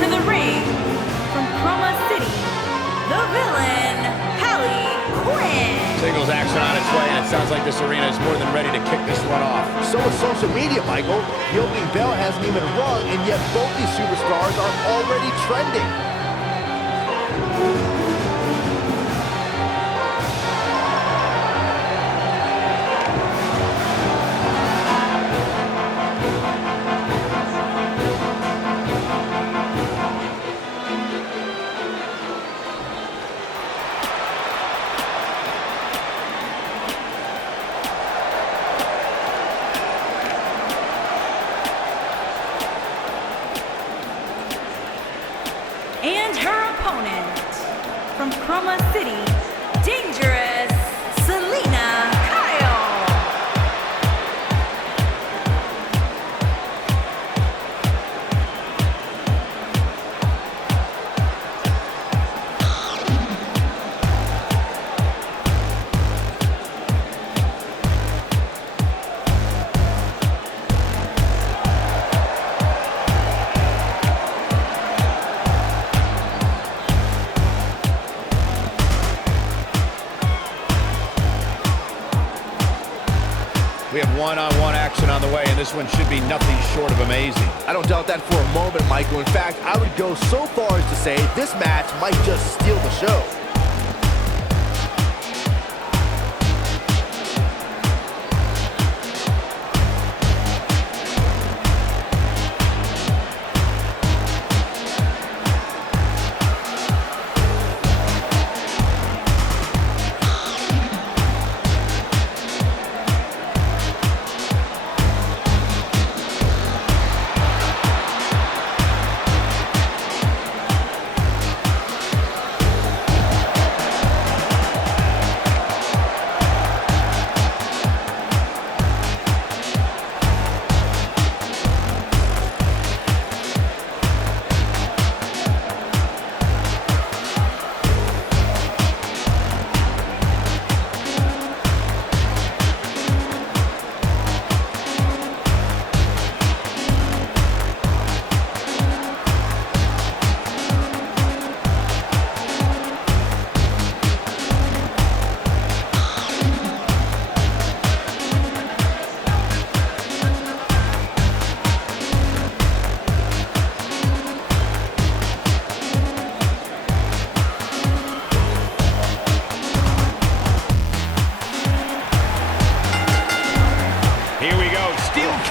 to the ring from Chroma City, the villain, Harley Quinn. Singles action on its way, and it sounds like this arena is more than ready to kick this one off. So is social media, Michael. The opening bell hasn't even rung, and yet both these superstars are already trending. And her opponent, from Chroma City, Dangerous Selena Kyle. We have one-on-one action on the way, and this one should be nothing short of amazing. I don't doubt that for a moment, Michael. In fact, I would go so far as to say this match might just steal the show.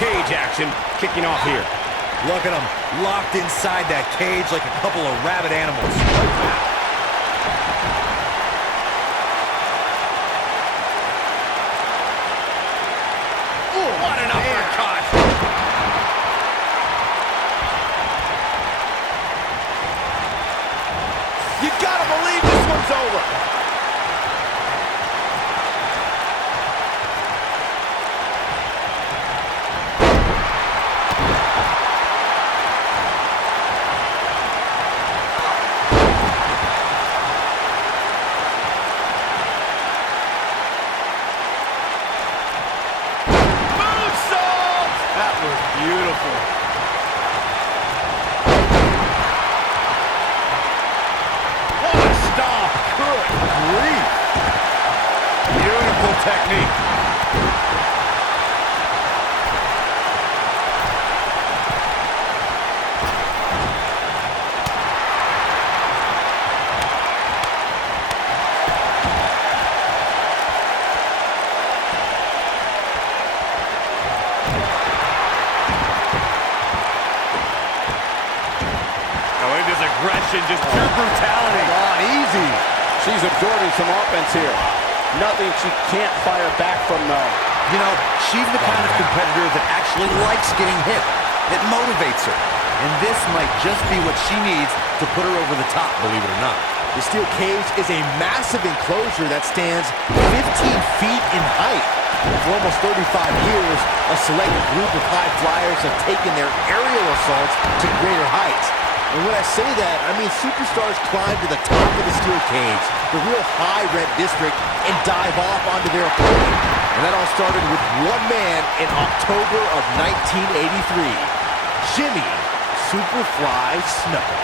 Cage action kicking off here. Look at them, locked inside that cage like a couple of rabid animals. Ooh, what an uppercut! You gotta believe this one's over. Beautiful. What a stomp. Good grief. Beautiful technique. Aggression, just pure brutality. Come on, easy. She's absorbing some offense here. Nothing she can't fire back from, though. You know, she's the kind of competitor that actually likes getting hit. It motivates her. And this might just be what she needs to put her over the top, believe it or not. The steel cage is a massive enclosure that stands 15 feet in height. For almost 35 years, a select group of high flyers have taken their aerial assaults to greater heights. And when I say that, I mean superstars climb to the top of the steel cage, the real high rent district, and dive off onto their opponent. And that all started with one man in October of 1983, Jimmy Superfly Snuka.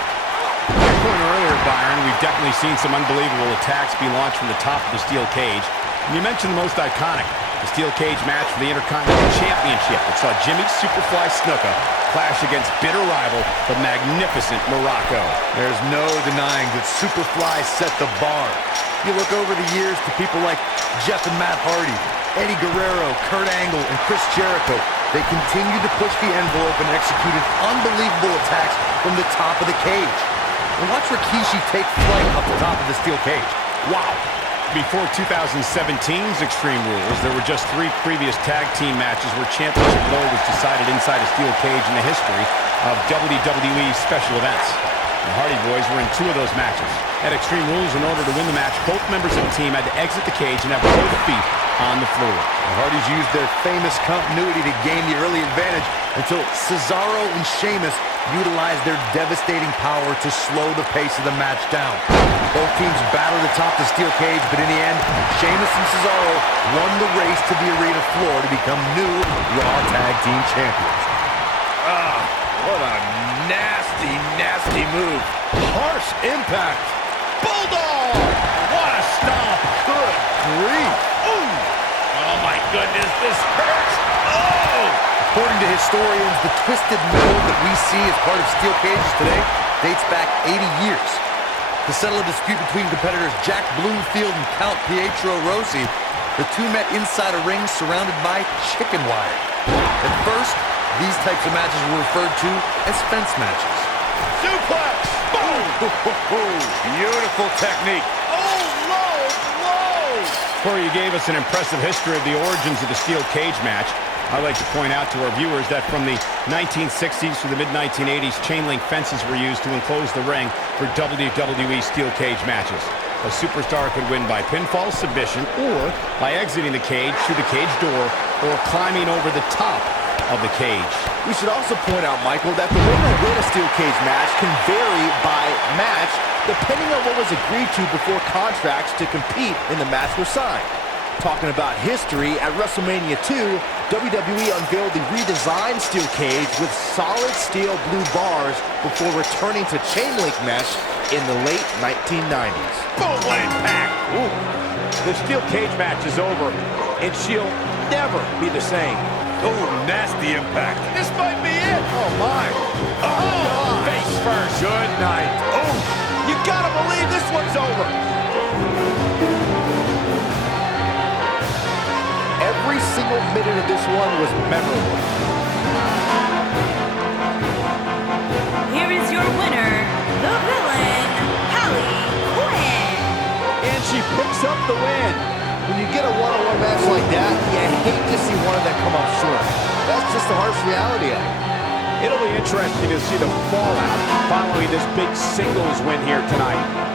To your point earlier, Byron, we've definitely seen some unbelievable attacks be launched from the top of the steel cage. And you mentioned the most iconic, the steel cage match for the Intercontinental Championship that saw Jimmy Superfly Snuka clash against bitter rival, the magnificent Morocco. There's no denying that Superfly set the bar. You look over the years to people like Jeff and Matt Hardy, Eddie Guerrero, Kurt Angle, and Chris Jericho. They continued to push the envelope and executed unbelievable attacks from the top of the cage. And watch Rikishi take flight off the top of the steel cage. Wow. Before 2017's Extreme Rules, there were just 3 previous tag team matches where championship blow was decided inside a steel cage in the history of WWE special events. The Hardy Boys were in 2 of those matches. At Extreme Rules, in order to win the match, both members of the team had to exit the cage and have both feet on the floor. The Hardys used their famous continuity to gain the early advantage until Cesaro and Sheamus utilized their devastating power to slow the pace of the match down. Both teams battled atop the steel cage, but in the end, Sheamus and Cesaro won the race to the arena floor to become new Raw Tag Team Champions. What a nasty, nasty move. Harsh impact. Bulldog! What a stomp. Good grief. Ooh. Oh, my goodness, this hurts. Oh! According to historians, the twisted metal that we see as part of steel cages today dates back 80 years. To settle a dispute between competitors Jack Bloomfield and Count Pietro Rossi, the two met inside a ring surrounded by chicken wire. At first, these types of matches were referred to as fence matches. Suplex! Boom! Beautiful technique. Oh, low blow! Corey, you gave us an impressive history of the origins of the steel cage match. I'd like to point out to our viewers that from the 1960s to the mid-1980s, chain link fences were used to enclose the ring for WWE steel cage matches. A superstar could win by pinfall, submission, or by exiting the cage through the cage door or climbing over the top of the cage. We should also point out, Michael, that the way to win a steel cage match can vary by match depending on what was agreed to before contracts to compete in the match were signed. Talking about history, at WrestleMania 2, WWE unveiled the redesigned steel cage with solid steel blue bars before returning to chain link mesh in the late 1990s. Boom, what impact! Ooh. The steel cage match is over, and she'll never be the same. Oh, nasty impact. This might be it! Oh, my! Oh, face first! Good night. Oh, you gotta believe this one's over! Every single minute of this one was memorable. Here is your winner, the villain, Harley Quinn. And she picks up the win. When you get a one-on-one match like that, you hate to see one of them come up short. That's just the harsh reality of it. It'll be interesting to see the fallout following this big singles win here tonight.